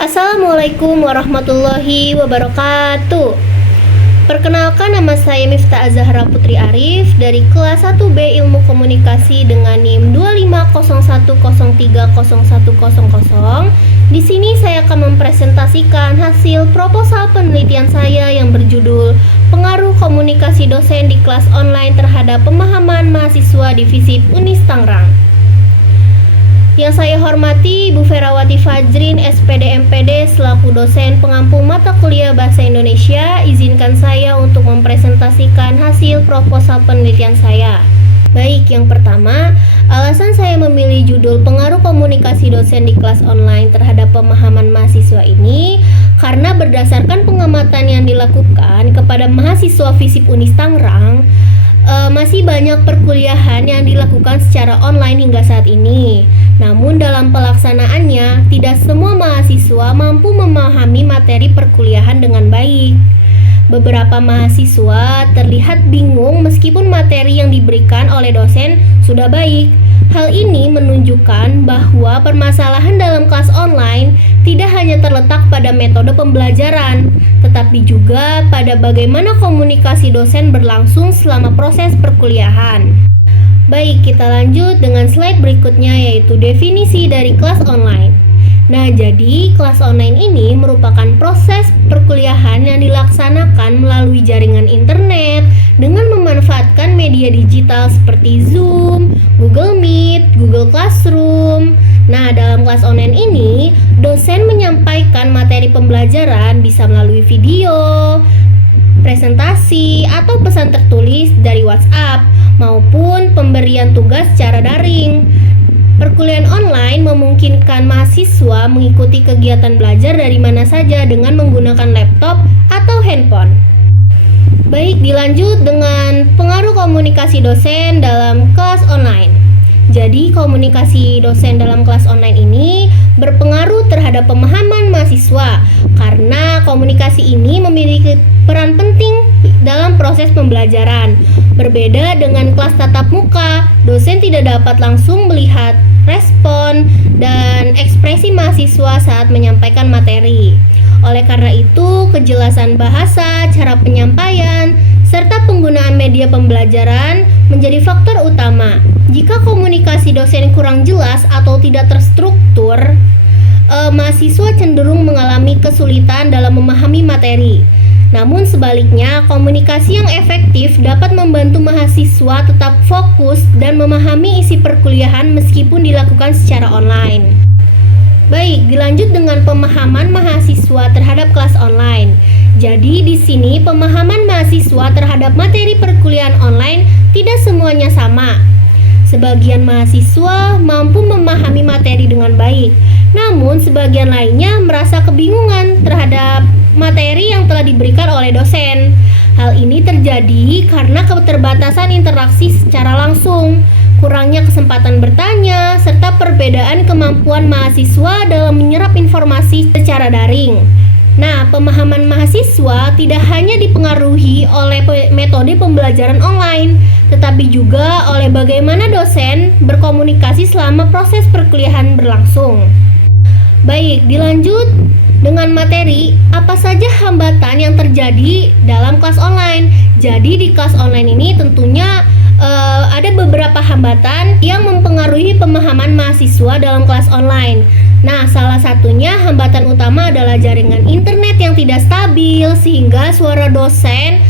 Assalamualaikum warahmatullahi wabarakatuh. Perkenalkan, nama saya Miftah Azahra Putri Arif dari kelas 1B Ilmu Komunikasi dengan NIM 2501030100. Di sini saya akan mempresentasikan hasil proposal penelitian saya yang berjudul Pengaruh Komunikasi Dosen di Kelas Online Terhadap Pemahaman Mahasiswa di FISIP Unis Tangerang. Yang saya hormati Ibu Ferawati Fajrin, SPD MPD selaku dosen pengampu mata kuliah Bahasa Indonesia, izinkan saya untuk mempresentasikan hasil proposal penelitian saya. Baik, yang pertama, alasan saya memilih judul Pengaruh Komunikasi Dosen di Kelas Online Terhadap Pemahaman Mahasiswa ini karena berdasarkan pengamatan yang dilakukan kepada mahasiswa FISIP Unis Tangerang, masih banyak perkuliahan yang dilakukan secara online hingga saat ini. Namun dalam pelaksanaannya, tidak semua mahasiswa mampu memahami materi perkuliahan dengan baik. Beberapa mahasiswa terlihat bingung meskipun materi yang diberikan oleh dosen sudah baik. Hal ini menunjukkan bahwa permasalahan dalam kelas online tidak hanya terletak pada metode pembelajaran, tetapi juga pada bagaimana komunikasi dosen berlangsung selama proses perkuliahan. Baik, kita lanjut dengan slide berikutnya, yaitu definisi dari kelas online. Nah, jadi kelas online ini merupakan proses perkuliahan yang dilaksanakan melalui jaringan internet dengan memanfaatkan media digital seperti Zoom, Google Meet, Google Classroom. Nah, dalam kelas online ini, dosen menyampaikan materi pembelajaran bisa melalui video, presentasi, atau pesan tertulis dari WhatsApp, maupun pemberian tugas secara daring. Perkuliahan online memungkinkan mahasiswa mengikuti kegiatan belajar dari mana saja dengan menggunakan laptop atau handphone. Baik, dilanjut dengan pengaruh komunikasi dosen dalam kelas online. Jadi, komunikasi dosen dalam kelas online ini berpengaruh terhadap pemahaman mahasiswa karena komunikasi ini memiliki peran penting dalam proses pembelajaran. Berbeda dengan kelas tatap muka, dosen tidak dapat langsung melihat respon dan ekspresi mahasiswa saat menyampaikan materi. Oleh karena itu, kejelasan bahasa, cara penyampaian, serta penggunaan media pembelajaran menjadi faktor utama. Jika komunikasi dosen kurang jelas atau tidak terstruktur, mahasiswa cenderung mengalami kesulitan dalam memahami materi. Namun sebaliknya, komunikasi yang efektif dapat membantu mahasiswa tetap fokus dan memahami isi perkuliahan meskipun dilakukan secara online. Baik, dilanjut dengan pemahaman mahasiswa terhadap kelas online. Jadi di sini pemahaman mahasiswa terhadap materi perkuliahan online tidak semuanya sama. Sebagian mahasiswa mampu memahami materi dengan baik, namun sebagian lainnya merasa kebingungan terhadap materi yang telah diberikan oleh dosen. Hal ini terjadi karena keterbatasan interaksi secara langsung, kurangnya kesempatan bertanya, serta perbedaan kemampuan mahasiswa dalam menyerap informasi secara daring. Nah, pemahaman mahasiswa tidak hanya dipengaruhi oleh metode pembelajaran online, tetapi juga oleh bagaimana dosen berkomunikasi selama proses perkuliahan berlangsung. Baik, dilanjut dengan materi, apa saja hambatan yang terjadi dalam kelas online. Jadi di kelas online ini tentunya ada beberapa hambatan yang mempengaruhi pemahaman mahasiswa dalam kelas online. Nah, salah satunya hambatan utama adalah jaringan internet yang tidak stabil sehingga suara dosen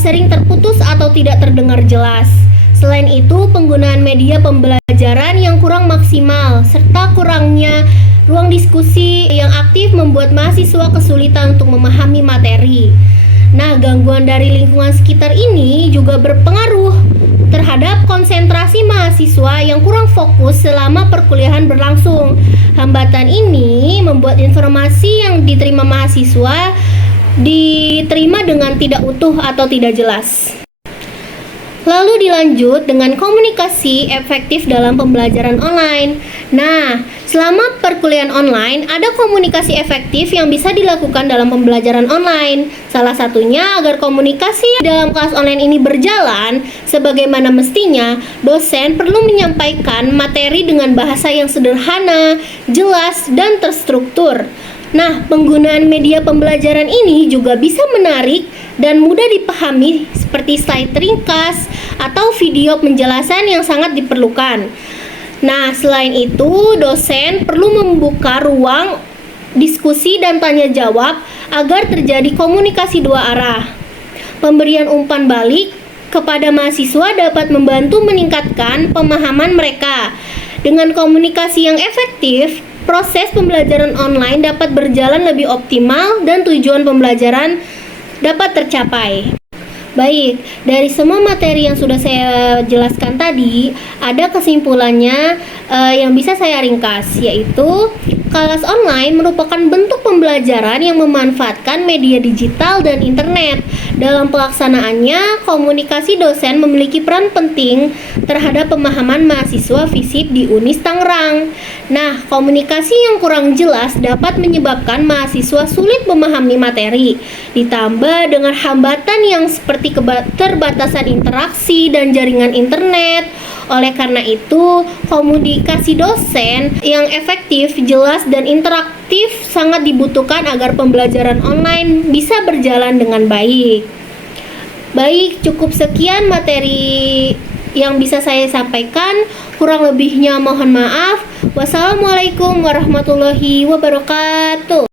sering terputus atau tidak terdengar jelas. Selain itu, penggunaan media pembelajaran yang kurang maksimal serta kurangnya ruang diskusi yang aktif membuat mahasiswa kesulitan untuk memahami materi. Nah, gangguan dari lingkungan sekitar ini juga berpengaruh terhadap konsentrasi mahasiswa yang kurang fokus selama perkuliahan berlangsung. Hambatan ini membuat informasi yang diterima mahasiswa diterima dengan tidak utuh atau tidak jelas. Lalu dilanjut dengan komunikasi efektif dalam pembelajaran online. Nah, selama perkuliahan online, ada komunikasi efektif yang bisa dilakukan dalam pembelajaran online. Salah satunya agar komunikasi dalam kelas online ini berjalan sebagaimana mestinya, dosen perlu menyampaikan materi dengan bahasa yang sederhana, jelas, dan terstruktur. Nah, penggunaan media pembelajaran ini juga bisa menarik dan mudah dipahami seperti slide ringkas atau video penjelasan yang sangat diperlukan. Nah, selain itu, dosen perlu membuka ruang diskusi dan tanya jawab agar terjadi komunikasi dua arah. Pemberian umpan balik kepada mahasiswa dapat membantu meningkatkan pemahaman mereka. Dengan komunikasi yang efektif, proses pembelajaran online dapat berjalan lebih optimal dan tujuan pembelajaran dapat tercapai. Baik, dari semua materi yang sudah saya jelaskan tadi, ada kesimpulannya yang bisa saya ringkas, yaitu kelas online merupakan bentuk pembelajaran yang memanfaatkan media digital dan internet. Dalam pelaksanaannya, komunikasi dosen memiliki peran penting terhadap pemahaman mahasiswa FISIP di UNIS Tangerang. Nah, komunikasi yang kurang jelas dapat menyebabkan mahasiswa sulit memahami materi, ditambah dengan hambatan yang seperti keterbatasan interaksi dan jaringan internet. Oleh karena itu, komunikasi dosen yang efektif, jelas, dan interaktif sangat dibutuhkan agar pembelajaran online bisa berjalan dengan baik. Baik, cukup sekian materi yang bisa saya sampaikan. Kurang lebihnya mohon maaf. Wassalamualaikum warahmatullahi wabarakatuh.